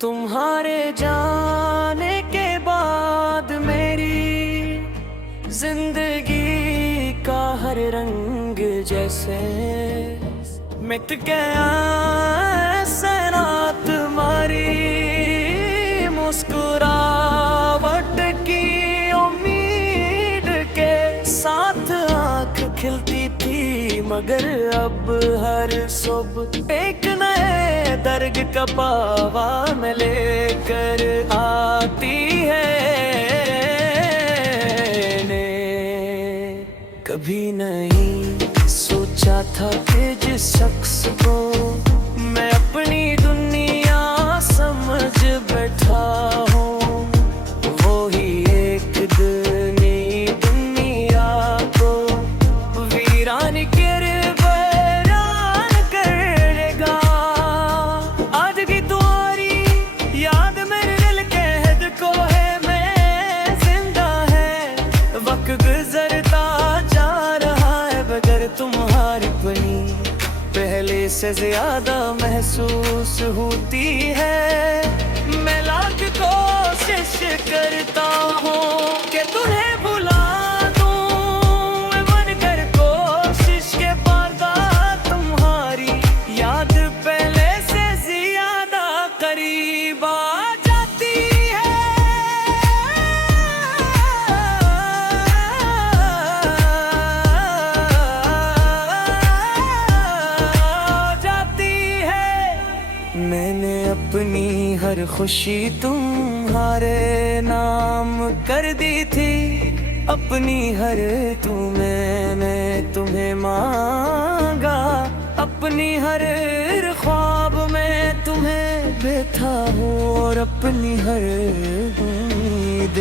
तुम्हारे जाने के बाद मेरी जिंदगी का हर रंग जैसे मिट गया। सना तुम्हारी मुस्कुराहट की उम्मीद के साथ आँख खिलती थी, मगर अब हर सुबह एक नए दर्द का पावा में लेकर आती है। ने कभी नहीं सोचा था कि जिस शख्स को मैं अपनी दुनिया समझ बैठा हूँ, वो ही एक दिन दुनिया को वीरान कर बयान करेगा। आज की तुम्हारी याद मेरे दिल के हद को है, मैं जिंदा है। वक्त गुजरता जा रहा है बगैर तुम्हारी अपनी पहले से ज्यादा महसूस होती है। मैं लाख कोशिश करता हूँ कि तुम्हें भुला दूँ, मन कर कोशिश के बाद तुम्हारी याद पहले से ज्यादा करीब आ जाती है। मैंने अपनी हर खुशी तुम्हारे नाम कर दी थी, अपनी हर मैंने तुम्हें मांगा, अपनी हर ख्वाब में तुम्हें बैठा हूँ और अपनी हर उम्मीद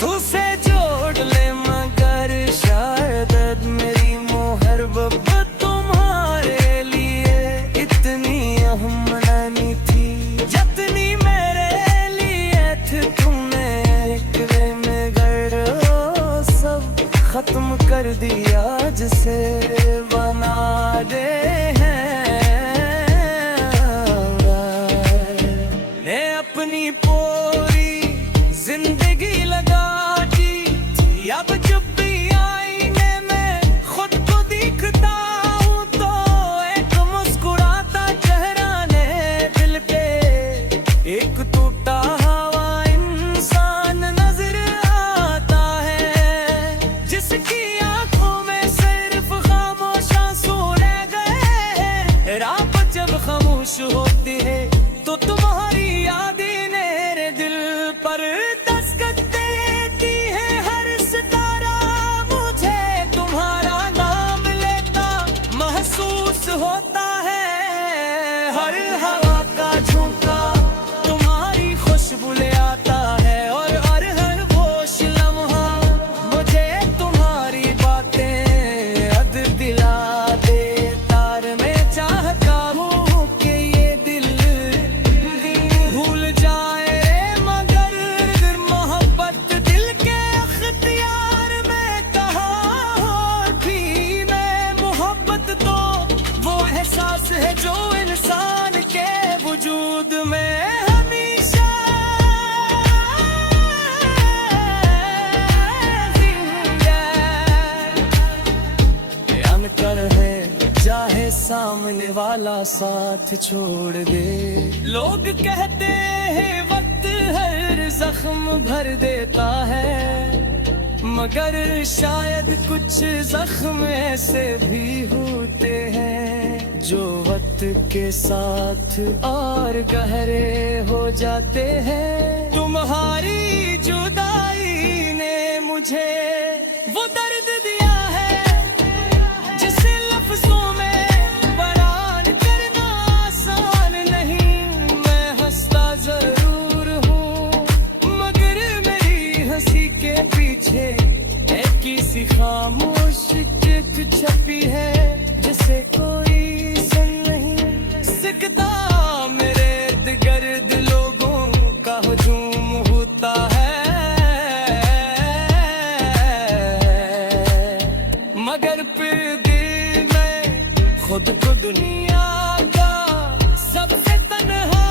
तुझसे जोड़ ले, मगर शायद मेरी मोहब्बत तुम्हारे लिए इतनी अहम नहीं थी जितनी मेरे लिए थी। तुमने एक में घर सब खत्म कर दिया, जिसे बना दे हैं। ने अपनी पूरी जिंदगी लगा दी थी, अब जब भी आईने में खुद को दिखता हूँ तो एक मुस्कुराता चेहरा ने दिल पे एक टूटा हुआ इंसान नजर आता है, जिसकी आंखों में सिर्फ खामोश आंसू रह गए हैं। रात जब खामोश होती है तो तुम्हारी यादें मेरे दिल पर दस्तक देती है। हर सितारा मुझे तुम्हारा नाम लेता महसूस होता है, हर हवा का झोंका तुम्हारी खुशबू ले आता है, और हर होश लम्हा मुझे तुम्हारी बातें याद दिला दे। तार में चाहता हूँ कि ये दिल भूल जाए रे, मगर मोहब्बत दिल के अख्तियार में कहाँ और भी मैं। मोहब्बत तो वो एहसास है जो इंसान के वजूद में हमेशा अनकर है, चाहे सामने वाला साथ छोड़ दे। लोग कहते हैं वक्त हर जख्म भर देता है, मगर शायद कुछ जख्म ऐसे भी होते हैं जो वक्त के साथ और गहरे हो जाते हैं। तुम्हारी जुदाई ने मुझे वो दर्द दिया है जिसे लफ्जों में बयान करना आसान नहीं। मैं हंसता जरूर हूँ मगर मेरी हंसी के पीछे एक किसी खामोश चित छपी है, जिसे कोई सुन नहीं सकता। मेरे इर्द गिर्द लोगों का हुजूम होता है, मगर फिर दिल में खुद को दुनिया का सबसे तन्हा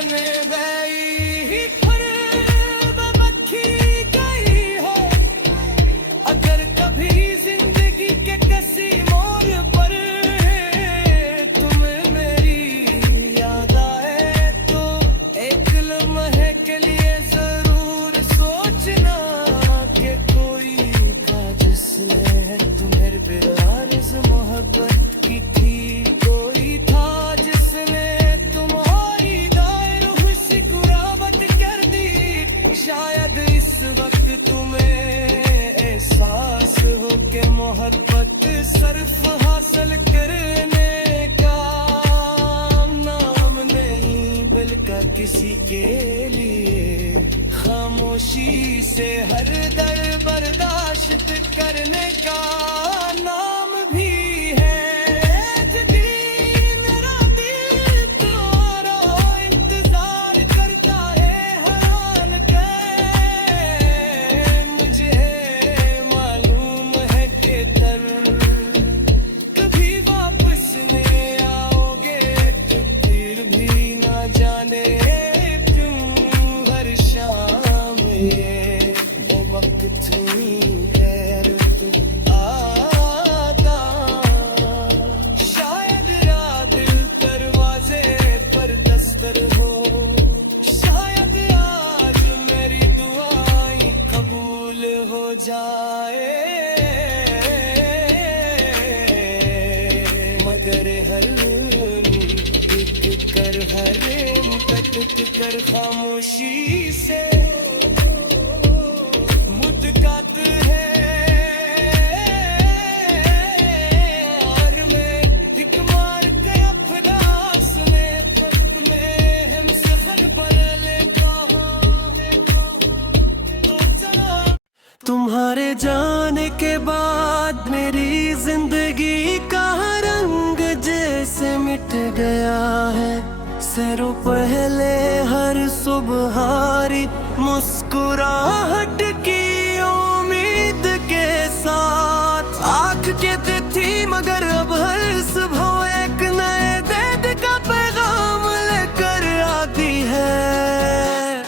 बन गई फिर बमक्खी गई हो। अगर कभी जिंदगी के किसी मोड़ पर तुम मेरी याद आए तो एक लम्हे के लिए जरूर सोचना कि कोई था जिसने तुम्हें बेराज मोहब्बत की थी। कोई था जिसने तुम्हारी दायर खुशी कुराबत कर दी। शायद इस वक्त तुम्हें एहसास हो के मोहब्बत सिर्फ हासिल करने का नाम नहीं बल्कि किसी के लिए खामोशी से हर दर बर्दाश्त करने का नाम भी है। दिन रात तुम्हारा इंतजार करता है हैरान के। मुझे मालूम है कि कभी वापस नहीं आओगे तो फिर भी ना जाने क्यों हर शाम ये वक्त खैर तुम आता। शायद रात दिल दरवाजे पर दस्तक हो। शायद आज मेरी दुआएं कबूल हो जाए। मगर हर टिक कर हर टिक कर खामोशी से मुस्कुरात है। और मैं एक मार के अफरास में हमसे खबर लेता हूँ तो जरा। तुम्हारे जाने के बाद मेरी जिंदगी का रंग जैसे मिट गया है। सैरों पहले हर सुबहारी मुस्कुराहट की उम्मीद के साथ आँख के थी मगर अब हर सुबह एक नए दिन का पैगाम लेकर आती है।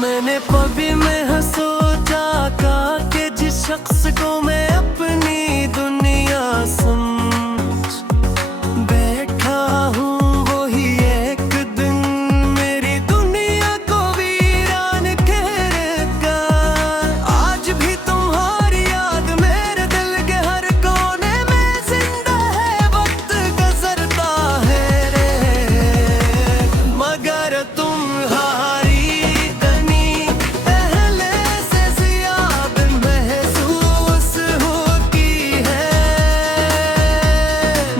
मैंने कभी में सोचा था कि जिस शख्स को मैं अपनी दुनिया समझ बैठा हूँ वही एक दिन मेरी दुनिया को वीरान करेगा। आज भी तुम्हारी याद मेरे दिल के हर कोने में जिंदा है। वक्त गुजरता है रे मगर तुम्हारी तनी पहले से ज्यादा महसूस होती है।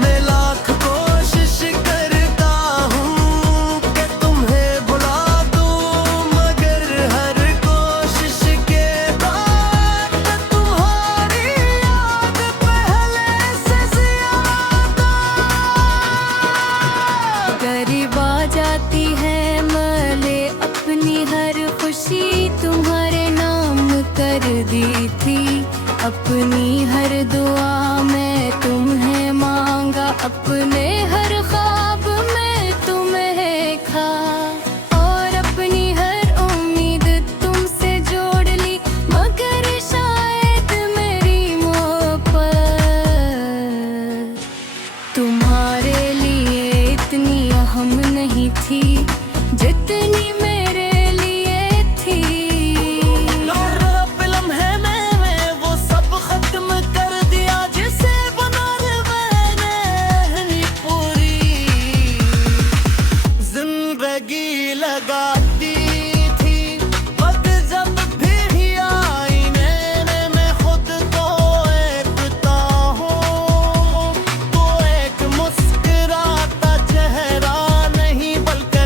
मैं लाख कोशिश करता हूँ कि तुम्हें भुला दूँ मगर हर कोशिश के बाद तुम्हारी याद पहले से ज्यादा करीब आ जाती है। मैंने अपनी हर खुशी तुम्हारे नाम कर दी थी। अपनी हर दुआ में तुम्हें मांगा। अपने हर ख्वाब में तुम्हें खा और अपनी हर उम्मीद तुमसे जोड़ ली। मगर शायद मेरी मोहब्बत तुम्हारे लिए इतनी अहम नहीं थी जितनी मेरे लिए थी। और अब लम्हे में वो सब खत्म कर दिया जिसे बना मैंने पूरी जिंदगी लगाती थी। वक्त जब भी आईने में मैं खुद को देखता हूँ तो एक मुस्कुराता चेहरा नहीं बल्कि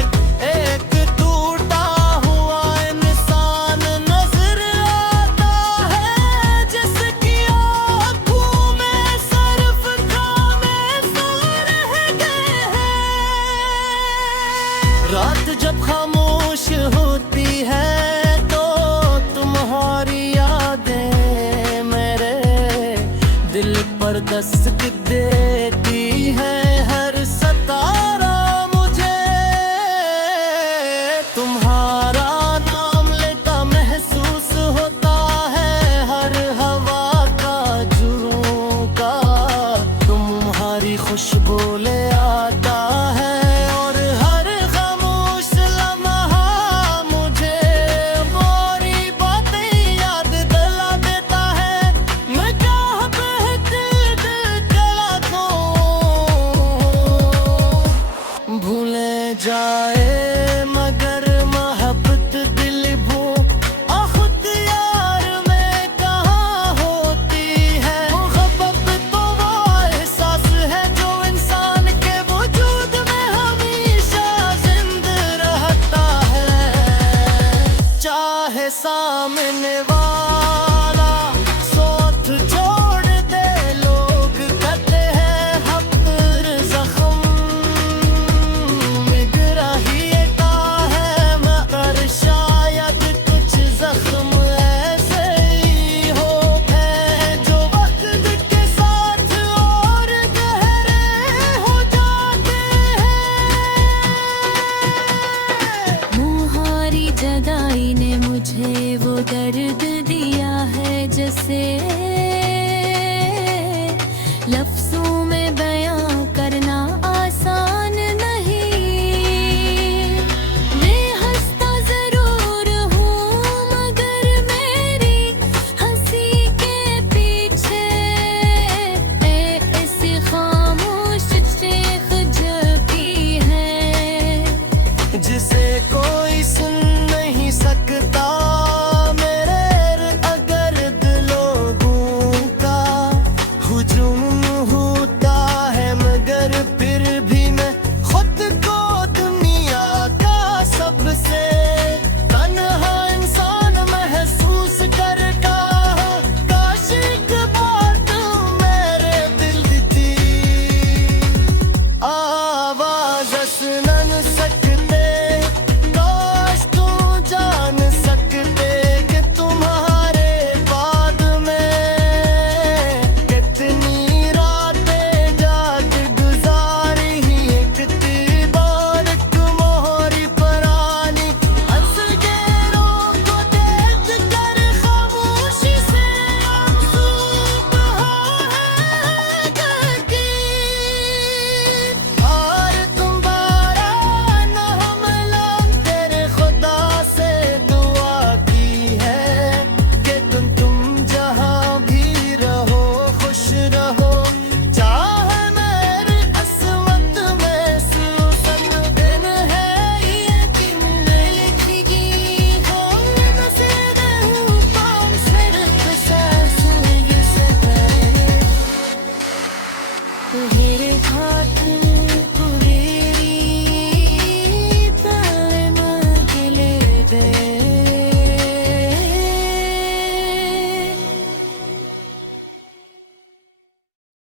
एक टूटा हुआ इंसान नजर आता है। जिसकी आँखों में सिर्फ खाने सो रह गए हैं। रात जब खामोश होती है तो तुम्हारी यादें मेरे दिल पर दस्तक देती है। हर सतारा मुझे दर्द दिया है जैसे लफ्जों में बयां करना आसान नहीं। मैं हंसता जरूर हूँ मगर मेरी हंसी के पीछे ऐसी खामोश चीख जबी है जिसे कोई सुन नहीं सकता। मेरे अगर लोगों का हुजूम होता है मगर फिर भी मैं खुद को दुनिया का सबसे तन्हा इंसान महसूस करता हूँ। काश एक बार तुम मेरे दिल थी आवाज सुन सकते। काश तू जान सकते कि तुम्हारे बाद में कितनी रातें जाग गुजारी। एक दीवार तुम्हारी परानी हंस गैरों को देख कर खामोशी से आंसू बहा है गगन। और तुम्हारा न हमला तेरे खुदा से दुआ की है कि तुम जहाँ भी रहो खुश रहो। चाहे मेरी किस्मत में सुसन दिन है ये कि मिलेगी हो नसीब कौन सिर्फ सांसों से तू ही